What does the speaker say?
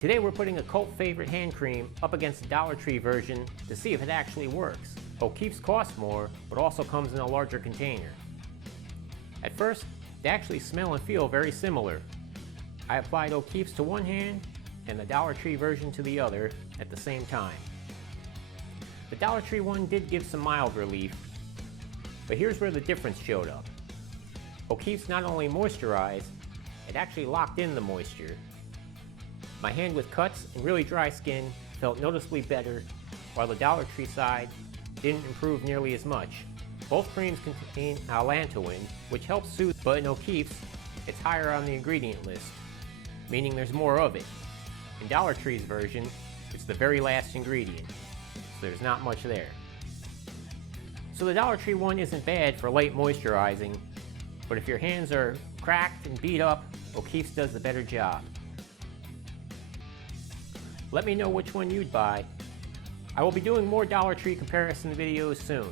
Today we're putting a cult favorite hand cream up against the Dollar Tree version to see if it actually works. O'Keeffe's costs more, but also comes in a larger container. At first, they actually smell and feel very similar. I applied O'Keeffe's to one hand and the Dollar Tree version to the other at the same time. The Dollar Tree one did give some mild relief, but here's where the difference showed up. O'Keeffe's not only moisturized, it actually locked in the moisture. My hand with cuts and really dry skin felt noticeably better, while the Dollar Tree side didn't improve nearly as much. Both creams contain allantoin, which helps soothe, but in O'Keeffe's, it's higher on the ingredient list, meaning there's more of it. In Dollar Tree's version, it's the very last ingredient, so there's not much there. So the Dollar Tree one isn't bad for light moisturizing, but if your hands are cracked and beat up, O'Keeffe's does the better job. Let me know which one you'd buy. I will be doing more Dollar Tree comparison videos soon.